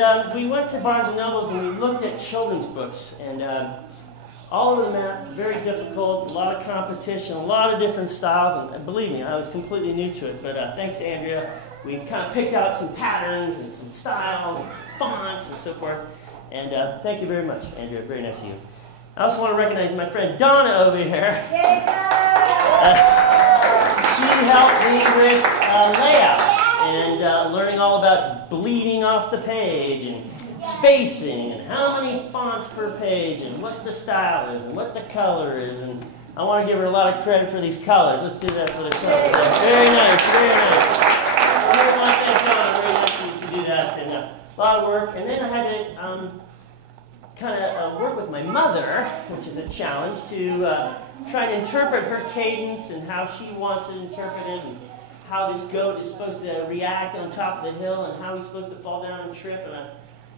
And we went to Barnes & Noble's and we looked at children's books. And all over the map, very difficult, a lot of competition, a lot of different styles. And believe me, I was completely new to it. But thanks to Andrea, we kind of picked out some patterns and some styles and some fonts and so forth. And thank you very much, Andrea. Very nice of you. I also want to recognize my friend Donna over here. She helped me with layouts and learning all about bleeding off the page and spacing and how many fonts per page and what the style is and what the color is. And I want to give her a lot of credit for these colors. Let's do that for the colors. Very nice, very nice. I want to thank Donna. Very nice of you to do that. And a lot of work. And then I had to kind of work with my mother, which is a challenge, to try to interpret her cadence and how she wants it interpreted and how this goat is supposed to react on top of the hill and how he's supposed to fall down and trip. And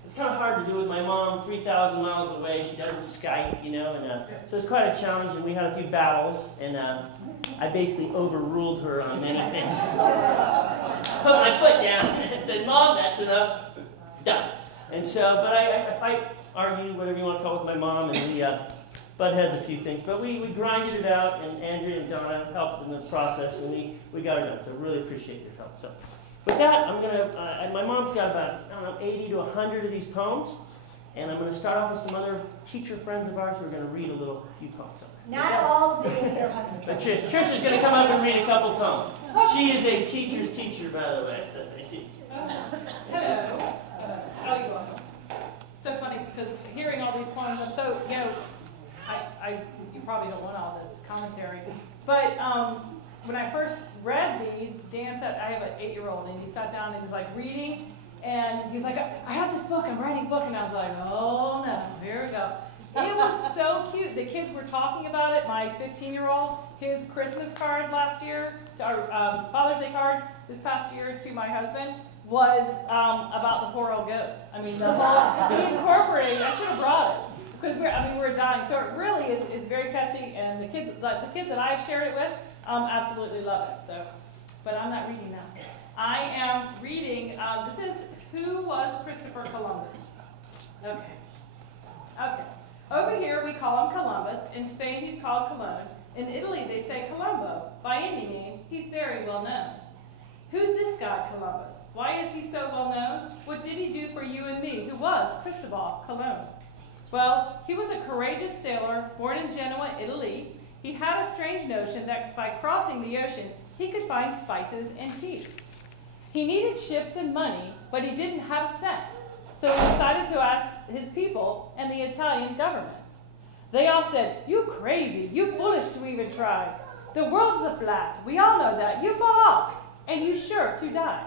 it's kind of hard to do with my mom 3,000 miles away. She doesn't Skype, you know, and so it's quite a challenge, and we had a few battles, and I basically overruled her on many things. Put my foot down and said, "Mom, that's enough. Done." And so, but I fight, argue, whatever you want to call it, with my mom, and we butt heads a few things. But we grinded it out, and Andrea and Donna helped in the process, and we got it done. So really appreciate your help. So with that, I'm going to, my mom's got about, I don't know, 80 to 100 of these poems, and I'm going to start off with some other teacher friends of ours who are going to read a few poems. Not all of the 100. But Trish is going to come up and read a couple poems. She is a teacher's teacher, by the way. So they teach. Hello. How are you all? So funny because hearing all these poems, I'm so, you know, you probably don't want all this commentary, but when I first read these, Dan said, I have an 8-year-old, and he sat down and he's like reading, and he's like, I have this book, I'm writing a book, and I was like, oh no, here we go. It was so cute. The kids were talking about it. My 15-year-old, his Christmas card last year, or Father's Day card this past year to my husband, was about the poor old goat. I mean, the whole, he incorporated, I should have brought it, because we're dying. So it really is very catchy, and the kids that I've shared it with absolutely love it. So, but I'm not reading now. I am reading, this is Who Was Christopher Columbus? Okay. Over here we call him Columbus. In Spain he's called Cologne. In Italy they say Colombo. By any name, he's very well known. Who's this guy, Columbus? Why is he so well known? What did he do for you and me, who was Cristobal Colon? Well, he was a courageous sailor born in Genoa, Italy. He had a strange notion that by crossing the ocean, he could find spices and tea. He needed ships and money, but he didn't have a cent. So he decided to ask his people and the Italian government. They all said, "You crazy, you foolish to even try. The world's a flat, we all know that. You fall off, and you sure to die."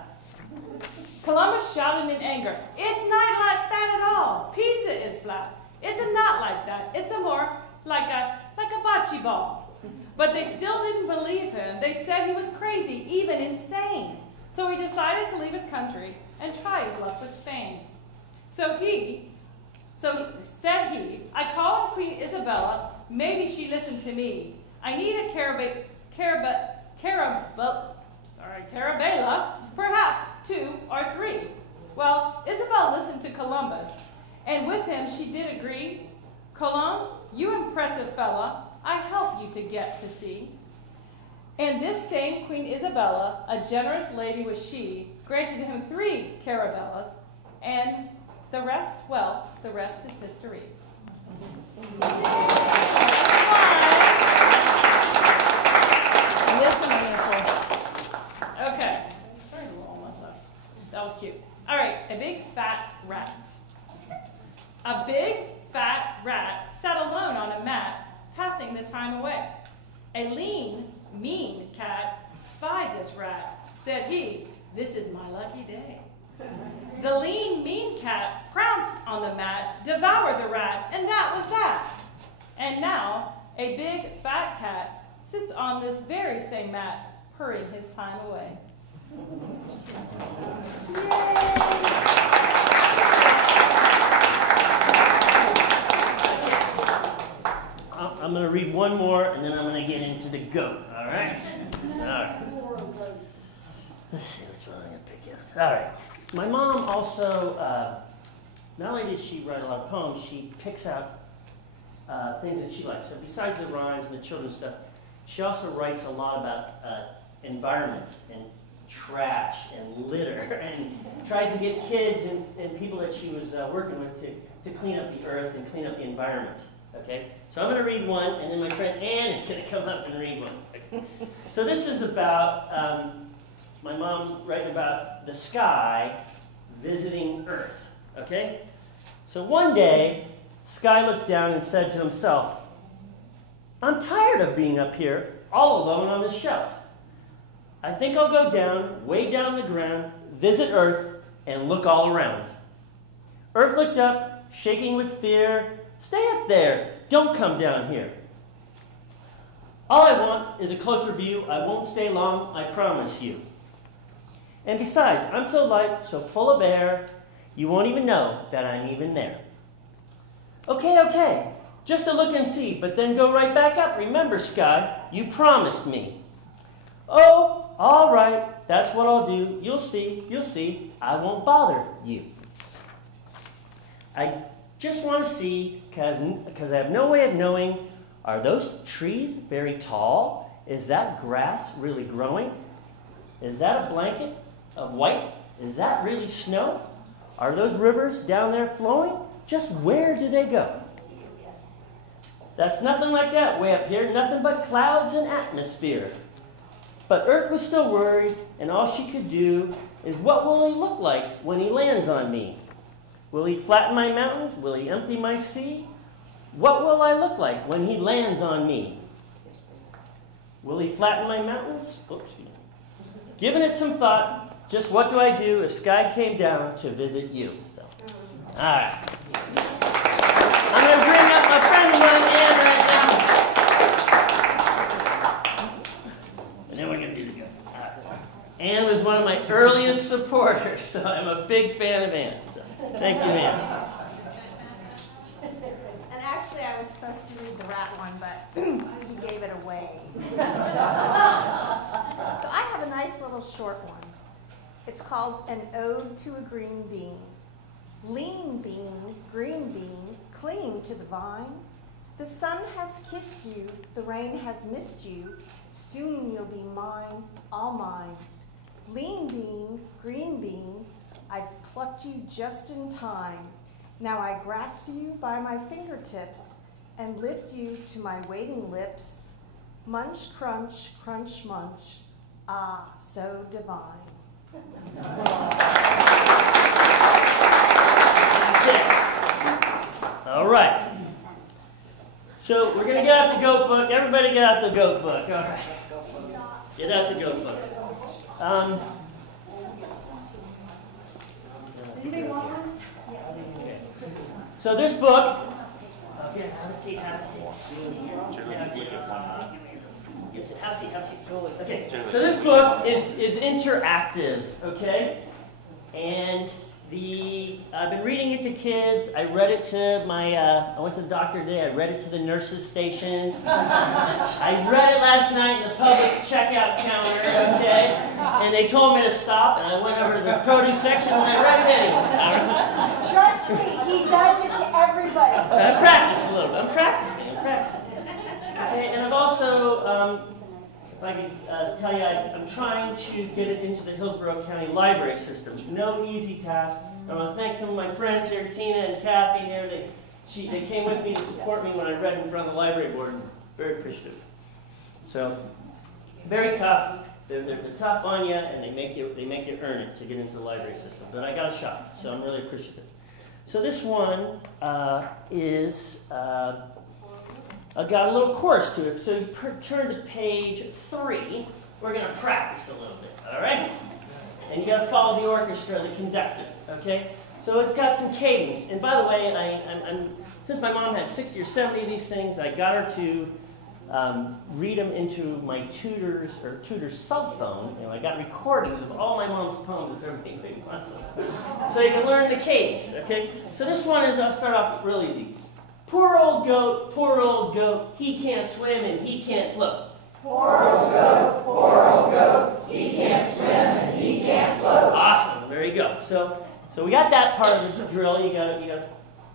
Columbus shouted in anger, "It's not like that at all. Pizza is flat. It's not like that. It's more like a bocce ball." But they still didn't believe him. They said he was crazy, even insane. So he decided to leave his country and try his luck with Spain. So said he, "I call up Queen Isabella. Maybe she listened to me. I need a Carabella, perhaps 2 or 3. Well, Isabel listened to Columbus, and with him she did agree. "Colon, you impressive fella, I help you to get to sea." And this same Queen Isabella, a generous lady was she, granted him 3 Carabellas, and the rest, well, the rest is history. Okay. Sorry, a little almost left. That was cute. All right, a big fat rat. A big fat rat sat alone on a mat, passing the time away. A lean, mean cat spied this rat. Said he, "This is my lucky day." The lean, mean cat pounced on the mat, devoured the rat, and that was that. And now a big fat cat sits on this very same mat, hurrying his time away. I'm going to read one more, and then I'm going to get into the goat, all right? All right. Let's see which one I'm going to pick out. All right. My mom also not only did she write a lot of poems, she picks out things that she likes. So besides the rhymes and the children's stuff, she also writes a lot about environment and trash and litter, and tries to get kids and people that she was working with to clean up the earth and clean up the environment. Okay? So I'm going to read one, and then my friend Ann is going to come up and read one. Okay? So this is about my mom writing about the sky visiting Earth. Okay? So one day, Sky looked down and said to himself, "I'm tired of being up here, all alone on this shelf. I think I'll go down, way down the ground, visit Earth, and look all around." Earth looked up, shaking with fear. "Stay up there, don't come down here. All I want is a closer view. I won't stay long, I promise you. And besides, I'm so light, so full of air, you won't even know that I'm even there." "Okay, okay, just to look and see, but then go right back up. Remember, Sky, you promised me." "Oh, all right, that's what I'll do. You'll see, I won't bother you. I just want to see, because I have no way of knowing, are those trees very tall? Is that grass really growing? Is that a blanket of white? Is that really snow? Are those rivers down there flowing? Just where do they go? That's nothing like that way up here, nothing but clouds and atmosphere." But Earth was still worried, and all she could do is, what will he look like when he lands on me? Will he flatten my mountains? Will he empty my sea? What will I look like when he lands on me? Will he flatten my mountains? Oops. Giving it some thought, just what do I do if Sky came down to visit you? So, all right. I'm going to bring up my friend of mine, Ann, right now. And then we're going to do the good. All right. Ann was one of my earliest supporters, so I'm a big fan of Ann. So, thank you, Ann. And actually, I was supposed to read the rat one, but he gave it away. So I have a nice little short one. It's called An Ode to a Green Bean. Lean bean, green bean, cling to the vine. The sun has kissed you, the rain has missed you. Soon you'll be mine, all mine. Lean bean, green bean, I've plucked you just in time. Now I grasp you by my fingertips and lift you to my waiting lips. Munch, crunch, crunch, munch. Ah, so divine. All right. So we're going to get out the goat book. Everybody get out the goat book. All right. Get out the goat book. Anybody want one? So this book. Okay, have a seat. Okay, so this book is interactive, okay? And I've been reading it to kids. I read it to I went to the doctor today. I read it to the nurses station. I read it last night in the Publix checkout counter, okay? And they told me to stop, and I went over to the produce section and I read it anyway. Trust me, he does it to everybody. I practice a little bit. I'm practicing. Okay, and I've also, if I could tell you, I'm trying to get it into the Hillsborough County Library system. No easy task. I want to thank some of my friends here, Tina and Kathy here. They came with me to support me when I read in front of the library board. Very appreciative. So, very tough. They're tough on you, and they make you earn it to get into the library system. But I got a shot, so I'm really appreciative. So this one is got a little chorus to it. So you turn to page 3. We're going to practice a little bit, all right? And you got to follow the orchestra, the conductor, okay? So it's got some cadence. And by the way, since my mom had 60 or 70 of these things, I got her to read them into my tutor's cell phone. You know, I got recordings of all my mom's poems if everybody wants them. So you can learn the cadence, okay? So this one is, I'll start off real easy. Poor old goat, he can't swim and he can't float. Poor old goat, he can't swim and he can't float. Awesome, there you go. So So we got that part of the drill. You got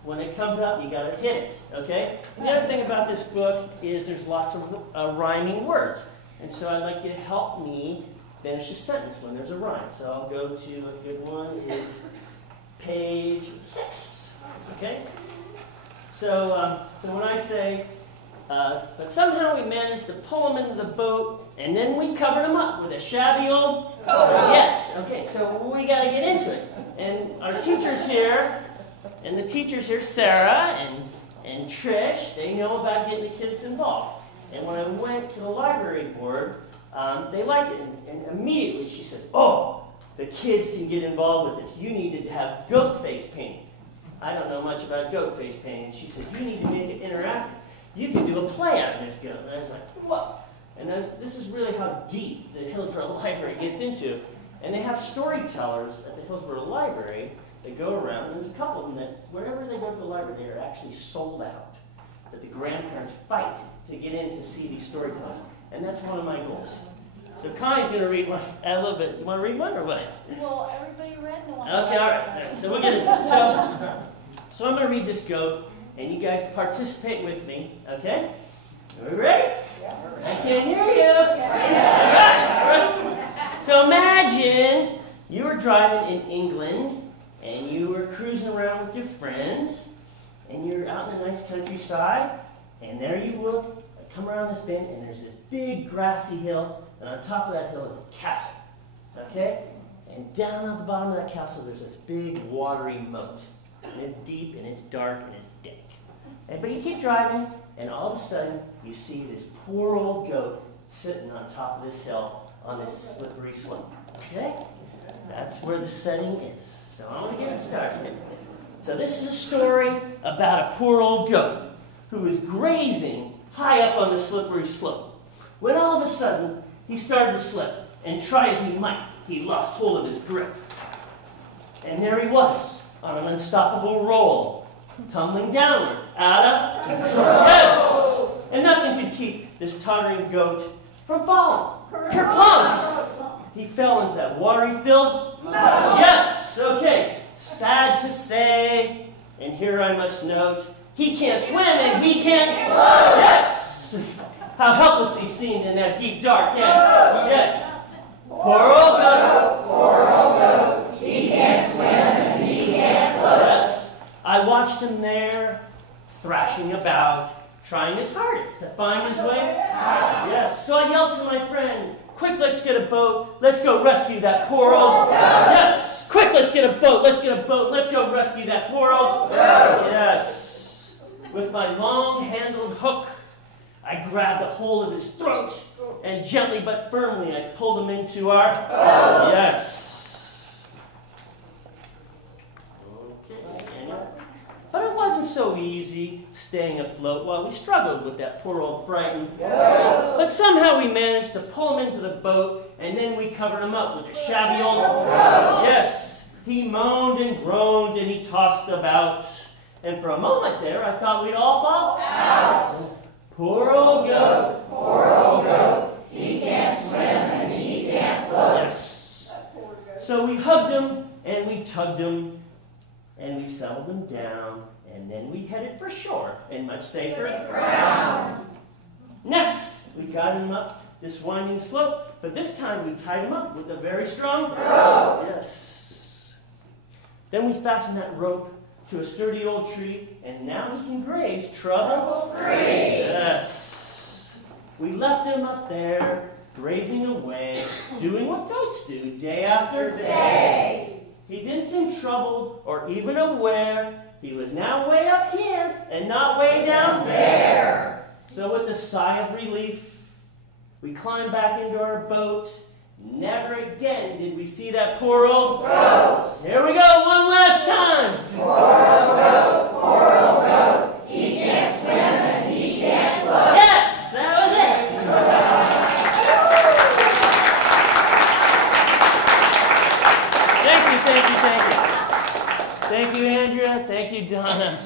when it comes up, you got to hit it. Okay. And the other thing about this book is there's lots of rhyming words, and so I'd like you to help me finish a sentence when there's a rhyme. So I'll go to a good one is page 6. Okay. So when I say, but somehow we managed to pull them into the boat, and then we covered them up with a shabby old coat. Yes. Okay. So we got to get into it, and our teachers here. And the teachers here, Sarah and Trish, they know about getting the kids involved. And when I went to the library board, they liked it. And immediately she says, oh, the kids can get involved with this. You need to have goat face painting. I don't know much about goat face painting. She said, you need to make it interactive. You can do a play out of this goat. And I was like, what? And this is really how deep the Hillsborough Library gets into. And they have storytellers at the Hillsborough Library. They go around, and there's a couple of them that, wherever they go to the library, they are actually sold out. That the grandparents fight to get in to see these storytellers. And that's one of my goals. So Connie's going to read one, a little bit. You want to read one or what? Well, everybody read the one. Okay, all right. So we'll get into it. So I'm going to read this goat, and you guys participate with me, okay? Are we ready? Yeah. I can't hear you. Yeah. All right. So imagine you were driving in England, and you were cruising around with your friends, and you're out in the nice countryside, and there you will come around this bend, and there's this big grassy hill, and on top of that hill is a castle, okay? And down at the bottom of that castle, there's this big watery moat, and it's deep, and it's dark, and it's dank. But you keep driving, and all of a sudden, you see this poor old goat sitting on top of this hill on this slippery slope, okay? That's where the setting is. So I'm going to get it started. So this is a story about a poor old goat who was grazing high up on the slippery slope. When all of a sudden, he started to slip, and try as he might, he lost hold of his grip. And there he was, on an unstoppable roll, tumbling downward, out of control. Yes! And nothing could keep this tottering goat from falling. Kerplunk! He fell into that watery-filled mud. Yes! Okay. Sad to say, and here I must note, he can't swim and he can't float. Yes! How helpless he seemed in that deep, dark end. Yes. Poor old goat. Poor old goat. He can't swim and he can't float. Yes. I watched him there, thrashing about, trying his hardest to find his way. Yes. So I yelled to my friend, quick, let's get a boat. Let's go rescue that poor old... Yes! Quick, let's get a boat. Let's get a boat. Let's go rescue that poor old... Yes. With my long-handled hook, I grabbed a hold of his throat, and gently but firmly, I pulled him into our... Yes. Okay. But it wasn't so easy staying afloat while we struggled with that poor old frightened. Yes. But somehow we managed to pull him into the boat, and then we covered him up with a shabby old... Yes. He moaned and groaned, and he tossed about. And for a moment there, I thought we'd all fall out. Poor old goat. Poor old goat. He can't swim and he can't float. Yes. So we hugged him, and we tugged him, and we settled him down, and then we headed for shore and much safer ground. Next, we got him up this winding slope, but this time we tied him up with a very strong rope. Yes. Then we fastened that rope to a sturdy old tree, and now he can graze trouble-free. Yes. We left him up there, grazing away, doing what goats do day after day. He didn't seem troubled or even aware. He was now way up here and not way down there. So with a sigh of relief, we climbed back into our boat. Never again did we see that poor old goat. Here we go, one last time. Poor old goat, poor old goat. He can't swim and he can't float. Yes, that was it. Thank you, Andrea. Thank you, Donna.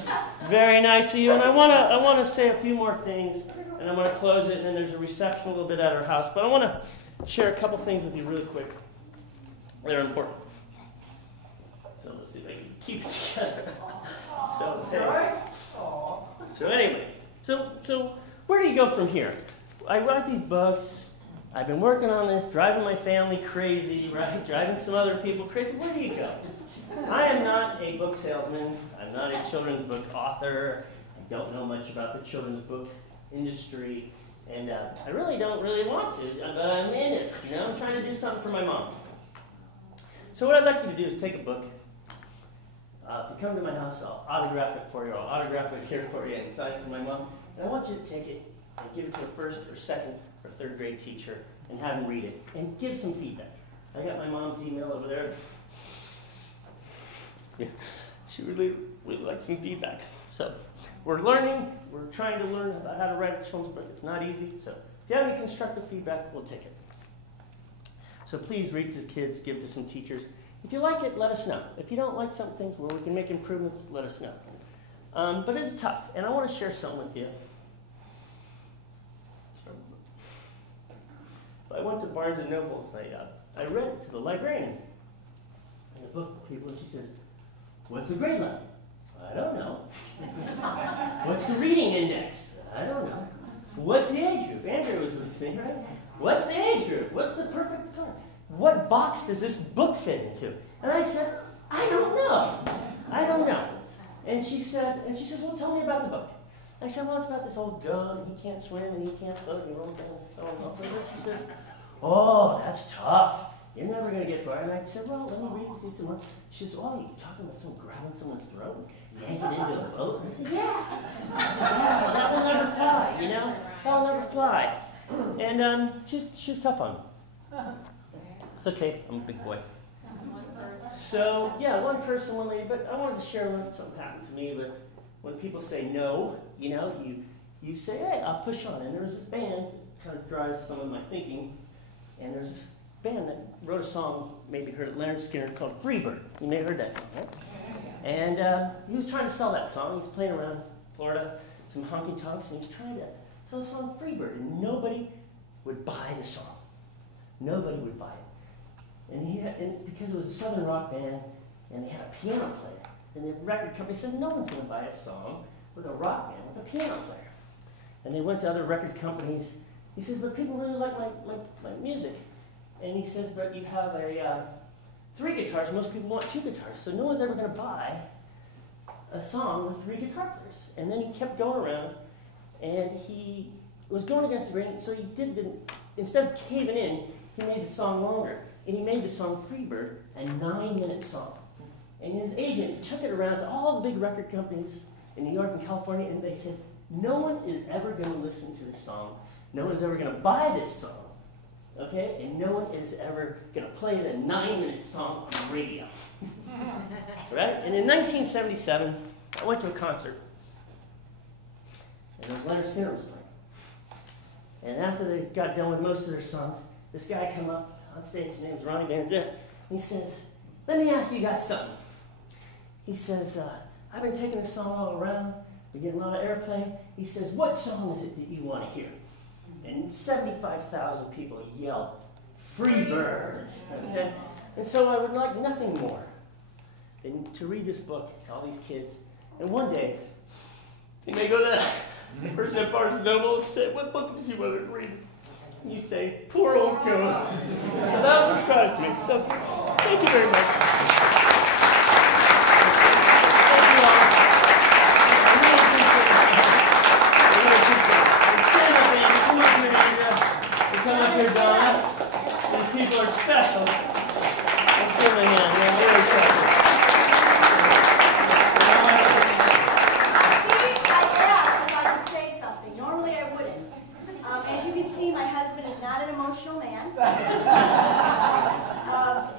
Very nice of you. And I want to say a few more things, and I'm going to close it. And then there's a reception a little bit at our house, but I want to share a couple things with you really quick that are important. So let's see if keep it together. So anyway, so where do you go from here? I write these books. I've been working on this, driving my family crazy, right? Driving some other people crazy. Where do you go? I am not a book salesman. I'm not a children's book author. I don't know much about the children's book industry. And I really don't want to, but I'm in it. You know, I'm trying to do something for my mom. So what I'd like you to do is take a book. If you come to my house, I'll autograph it for you. I'll autograph it here for you and sign it for my mom. And I want you to take it and give it to a first or second or third grade teacher and have them read it and give some feedback. I got my mom's email over there. Yeah, she really likes some feedback. So we're learning. We're trying to learn about how to write a children's book. It's not easy. So if you have any constructive feedback, we'll take it. So please read to the kids, give it to some teachers. If you like it, let us know. If you don't like some things where we can make improvements, let us know. But it's tough, and I want to share something with you. I went to Barnes & Noble, I read it to the librarian. I book people, and she says, "What's the grade level?" "I don't know." "What's the reading index?" "I don't know." "What's the age group?" Andrew was with me, right? "What's the age group? What's the perfect color? What box does this book fit into?" And I said, "I don't know. I don't know." And she said, "Well, tell me about the book." I said, "Well, it's about this old goat, and he can't swim, and he can't float, and he rolls down his phone off of it." She says, "Oh, that's tough. You're never going to get far." And I said, "Well, let me read it to you some more." She says, "Oh, you're talking about someone grabbing someone's throat and yanking into a boat?" And I said, "Yeah. Yeah, that will never fly, you know? That will never fly." And she was tough on me. It's okay, I'm a big boy. So, yeah, one person, one lady, but I wanted to share something happened to me, but when people say no, you know, you say, "Hey, I'll push on." And there was this band that kind of drives some of my thinking, and there's this band that wrote a song, maybe heard it, Leonard Skinner, called Freebird. You may have heard that song, right? And he was trying to sell that song. He was playing around Florida, some honky-tonks, and he was trying to sell the song Freebird, and nobody would buy the song. Nobody would buy it. And because it was a southern rock band, and they had a piano player, and the record company said, "No one's going to buy a song with a rock band with a piano player." And they went to other record companies. He says, "But people really like my music." And he says, "But you have 3 guitars. Most people want 2 guitars. So no one's ever going to buy a song with 3 guitar players." And then he kept going around, and he was going against the grain. So he instead of caving in, he made the song longer. And he made the song Freebird a 9-minute song. And his agent took it around to all the big record companies in New York and California, and they said, "No one is ever going to listen to this song. No one's ever going to buy this song. Okay? And no one is ever going to play the 9-minute song on the radio." Right? And in 1977, I went to a concert. And Leonard Skinner was playing. And after they got done with most of their songs, this guy came up on stage. His name is Ronnie Van Zant. He says, "Let me ask you guys something." He says, "I've been taking this song all around. We're getting a lot of airplay." He says, "What song is it that you want to hear?" And 75,000 people yelled, "Freebird." Okay? And so I would like nothing more than to read this book to all these kids. And one day, they may go to the person at Barnes & Noble and say, "What book does you want to read?" And you say, "Poor old goat." So that was what drives me. So thank you very much. Thank you all. I really appreciate it. I really appreciate it. Stand up, Andy. Come up here, Andrea. Come up here, Donna. These people are special. Let's give them a hand. They're very special.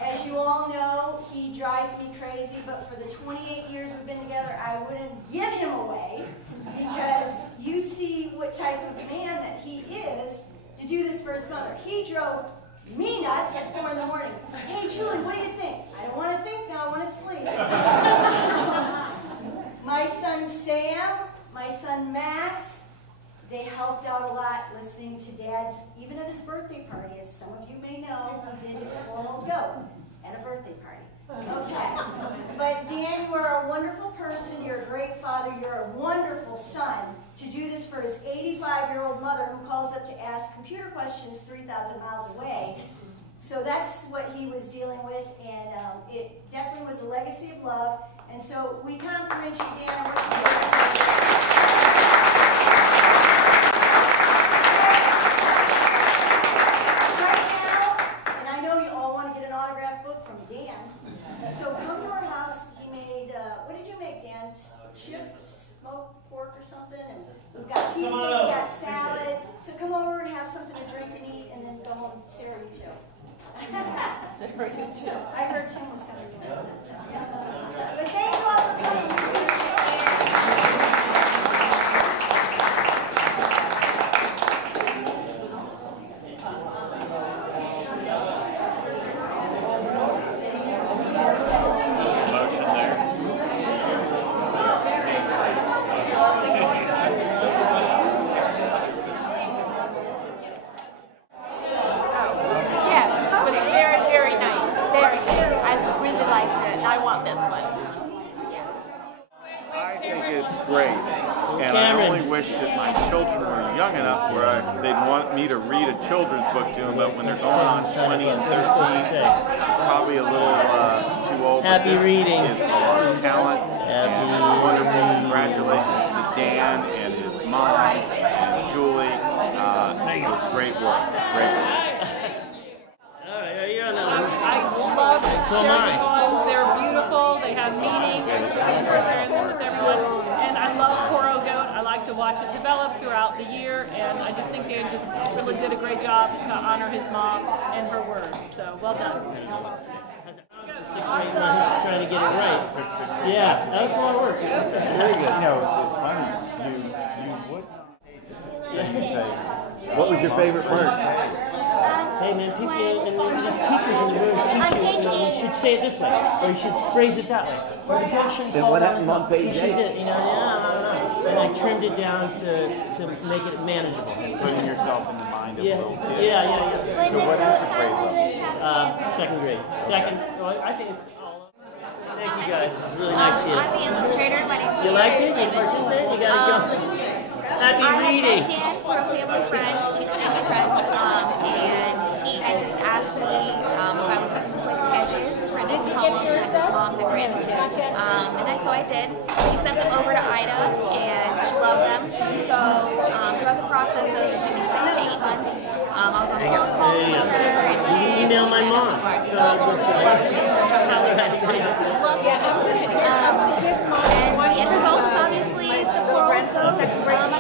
As you all know, he drives me crazy, but for the 28 years we've been together, I wouldn't give him away, because you see what type of man that he is to do this for his mother. He drove me nuts at 4 in the morning. "Hey, Julie, what do you think?" "I don't want to think now, I want to sleep." My son Sam, my son Max, they helped out a lot listening to Dad's, even at his birthday party. As some of you may know, he did his old goat at a birthday party. Okay. But Dan, you are a wonderful person. You're a great father. You're a wonderful son to do this for his 85-year-old mother who calls up to ask computer questions 3,000 miles away. So that's what he was dealing with, and it definitely was a legacy of love. And so we compliment you, Dan. Right now, and I know you all want to get an autograph book from Dan. So come to our house. He made, what did you make, Dan? Chips, smoked pork or something? And we've got pizza, we've got salad. So come over and have something to drink and eat, and then go home. Sarah, you too. Sarah, you too. I heard Tim was coming in. But thank you all for coming. Me to read a children's book to them, but when they're going on 20 and 13, probably a little too old. Happy reading. Is a lot of talent. And it's wonderful. Congratulations to Dan and his mom and Julie. It was great work. Great work. All right, you're on that one. I love sharing ones. They're beautiful. They have meaning. It's really enjoy sharing them with everyone. And I love Poro Goat. I like to watch it develop throughout the year, and I just think Dan just really did a great job to honor his mom and her words. So well done. 6 or 8 months trying to get it right. Yeah, that was a lot of work. Very good. You know, it's funny. What was your favorite word? Hey man, people, and there's teachers in the room teaching, you should say it this way, or you should phrase it that way. Or the coach shouldn't call what happened on page 8? And I trimmed it down to make it manageable. Putting yourself in the mind of a little kid. Yeah. So what is the grade level? 2nd grade. Well, I think it's all. Thank you guys. It's really nice seeing you. I'm the illustrator. My name's You liked it? You participated? You got to go. Happy reading. I met Dan, we're a family friend. She's a family friend. And he had just asked me if I would do some quick sketches for this poem that his mom had written. So I did. He sent them over to Ida, and she loved them. So throughout the process of maybe 6 to 8 months, I was on phone calls with her. You can email my mom. And the end result is obviously the Poro Goat. I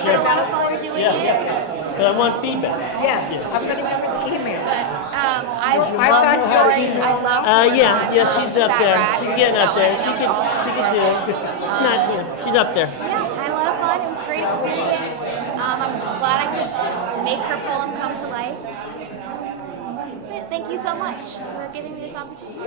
don't know if we're doing it. But I want feedback. Yes, I'm going to remember the email. But I love the stories. I love she's up there. She's getting up there. She could do it. It's not, she's up there. Yeah, I had a lot of fun. It was a great experience. I'm glad I could make her poem come to life. That's it. Thank you so much for giving me this opportunity.